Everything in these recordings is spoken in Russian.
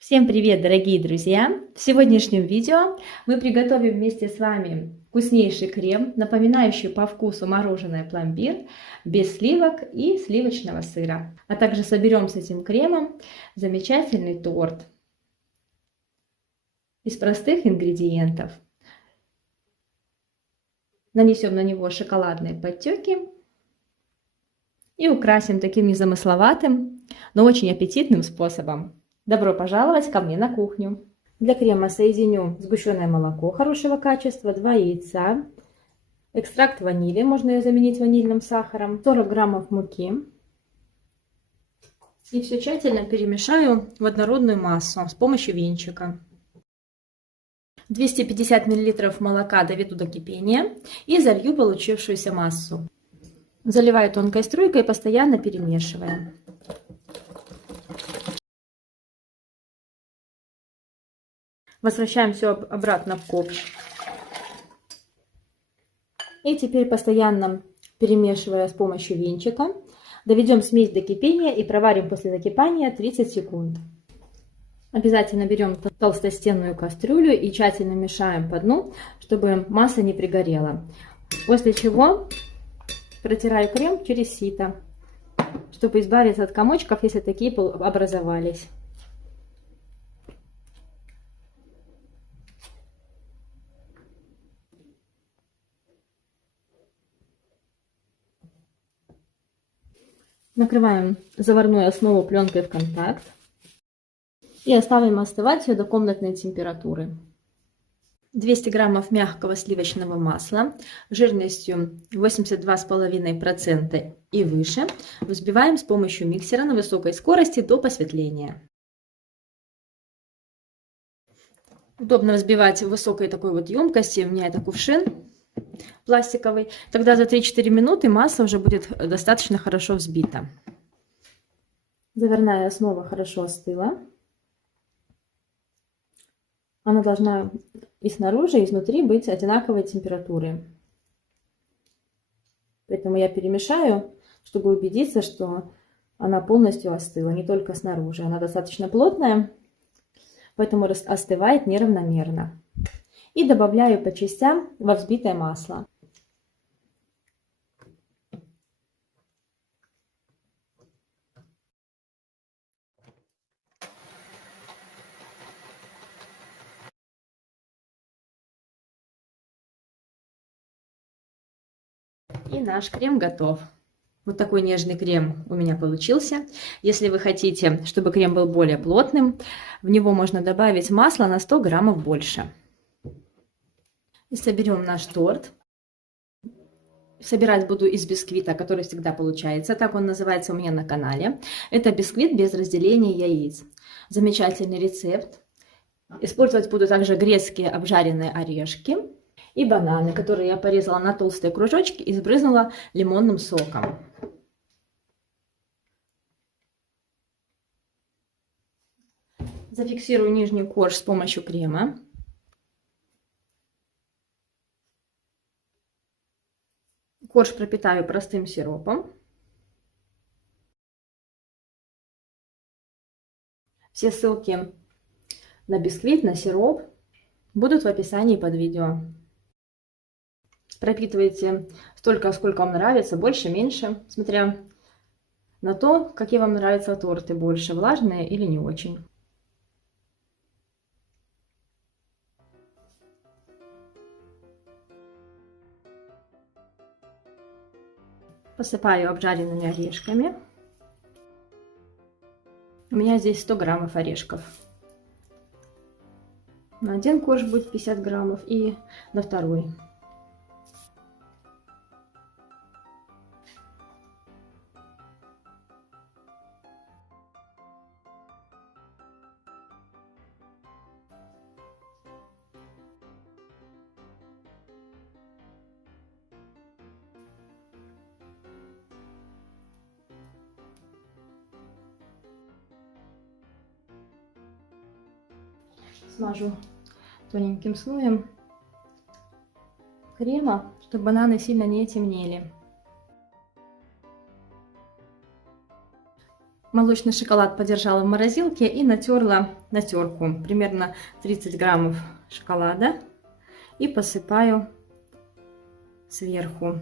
Всем привет, дорогие друзья! В сегодняшнем видео мы приготовим вместе с вами вкуснейший крем, напоминающий по вкусу мороженое пломбир, без сливок и сливочного сыра. А также соберем с этим кремом замечательный торт из простых ингредиентов. Нанесем на него шоколадные подтеки и украсим таким незамысловатым, но очень аппетитным способом. Добро пожаловать ко мне на кухню. Для крема соединю сгущенное молоко хорошего качества, 2 яйца, экстракт ванили, можно ее заменить ванильным сахаром, 40 граммов муки. И все тщательно перемешаю в однородную массу с помощью венчика. 250 мл молока доведу до кипения и залью получившуюся массу. Заливаю тонкой струйкой, постоянно перемешивая. Возвращаем все обратно в ковш. И теперь постоянно перемешивая с помощью венчика, доведем смесь до кипения и проварим после закипания 30 секунд. Обязательно берем толстостенную кастрюлю и тщательно мешаем по дну, чтобы масса не пригорела. После чего протираю крем через сито, чтобы избавиться от комочков, если такие образовались. Накрываем заварную основу пленкой в контакт и оставим остывать ее до комнатной температуры. 200 граммов мягкого сливочного масла жирностью 82,5% и выше взбиваем с помощью миксера на высокой скорости до посветления. Удобно взбивать в высокой такой вот емкости, у меня это кувшин пластиковый. Тогда за 3-4 минуты масса уже будет достаточно хорошо взбита. Заварная основа хорошо остыла. Она должна и снаружи, и изнутри быть одинаковой температуры. Поэтому я перемешаю, чтобы убедиться, что она полностью остыла, не только снаружи. Она достаточно плотная, поэтому остывает неравномерно. И добавляю по частям во взбитое масло. И наш крем готов. Вот такой нежный крем у меня получился. Если вы хотите, чтобы крем был более плотным, в него можно добавить масла на 100 граммов больше. И соберем наш торт. Собирать буду из бисквита, который всегда получается. Так он называется у меня на канале. Это бисквит без разделения яиц. Замечательный рецепт. Использовать буду также грецкие обжаренные орешки и бананы, которые я порезала на толстые кружочки и сбрызнула лимонным соком. Зафиксирую нижний корж с помощью крема. Корж пропитаю простым сиропом. Все ссылки на бисквит, на сироп будут в описании под видео. Пропитывайте столько, сколько вам нравится, больше, меньше, смотря на то, какие вам нравятся торты, больше влажные или не очень. Посыпаю обжаренными орешками. У меня здесь 100 граммов орешков. На один корж будет 50 граммов и на второй. Смажу тоненьким слоем крема, чтобы бананы сильно не темнели. Молочный шоколад подержала в морозилке и натерла на терку. Примерно 30 граммов шоколада. И посыпаю сверху.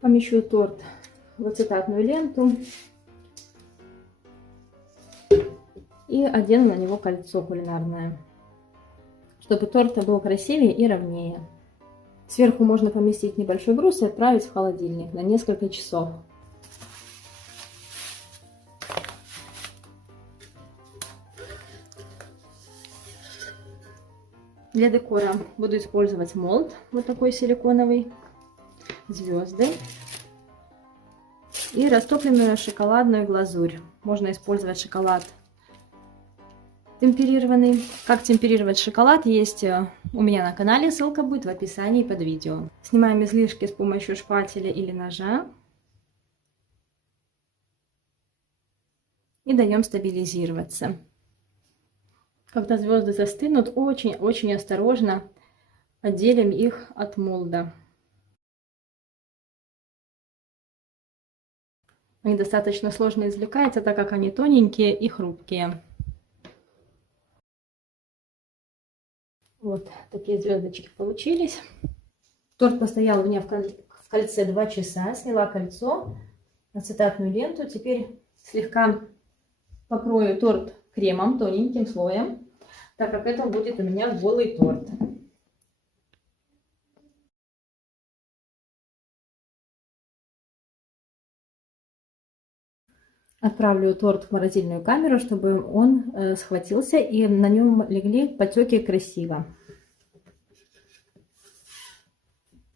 Помещу торт в ацетатную ленту и одену на него кольцо кулинарное, чтобы торт был красивее и ровнее. Сверху можно поместить небольшой груз и отправить в холодильник на несколько часов. Для декора буду использовать молд, вот такой силиконовый, звезды и растопленную шоколадную глазурь. Можно использовать шоколад темперированный. Как темперировать шоколад, есть у меня на канале, ссылка будет в описании под видео. Снимаем излишки с помощью шпателя или ножа и даем стабилизироваться. Когда звезды застынут, очень-очень осторожно отделим их от молда. Они достаточно сложно извлекаются, так как они тоненькие и хрупкие. Вот такие звездочки получились. Торт постоял у меня в кольце 2 часа. Сняла кольцо, ацетатную ленту. Теперь слегка покрою торт кремом, тоненьким слоем, так как это будет у меня голый торт. Отправлю торт в морозильную камеру, чтобы он схватился и на нем легли потеки красиво.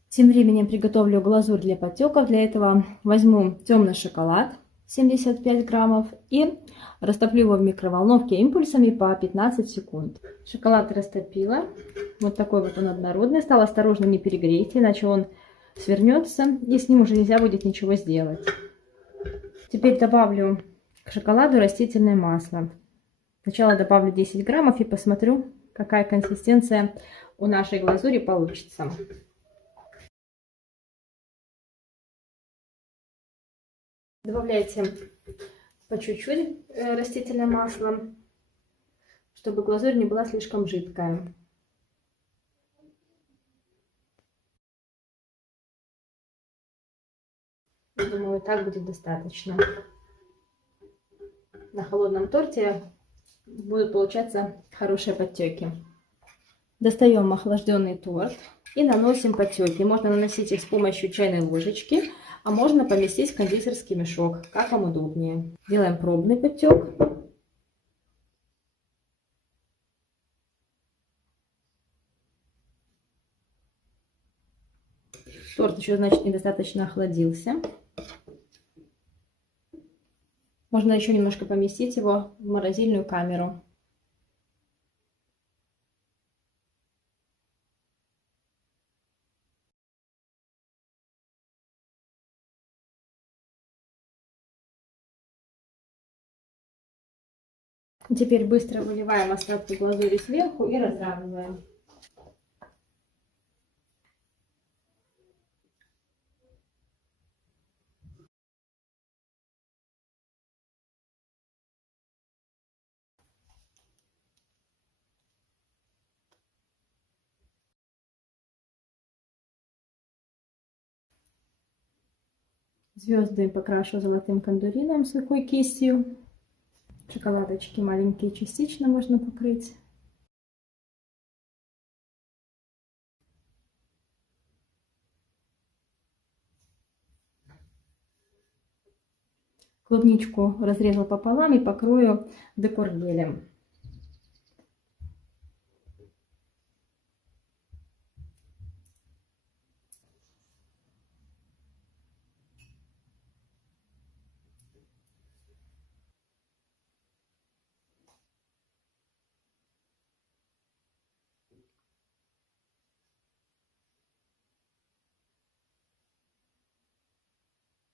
Тем временем приготовлю глазурь для потеков. Для этого возьму темный шоколад 75 граммов и растоплю его в микроволновке импульсами по 15 секунд. Шоколад растопила. Вот такой вот он однородный. Стал, осторожно не перегреть, иначе он свернется и с ним уже нельзя будет ничего сделать. Теперь добавлю к шоколаду растительное масло. Сначала добавлю 10 граммов и посмотрю, какая консистенция у нашей глазури получится. Добавляйте по чуть-чуть растительное масло, чтобы глазурь не была слишком жидкая. Думаю, так будет достаточно. На холодном торте будут получаться хорошие подтеки. Достаем охлажденный торт и наносим подтеки. Можно наносить их с помощью чайной ложечки, а можно поместить в кондитерский мешок, как вам удобнее. Делаем пробный подтек. Торт еще, значит, недостаточно охладился. Можно еще немножко поместить его в морозильную камеру. Теперь быстро выливаем остатки глазури сверху и разравниваем. Звезды покрашу золотым кондурином, сухой кистью. Шоколадочки маленькие частично можно покрыть. Клубничку разрезала пополам и покрою декор гелем.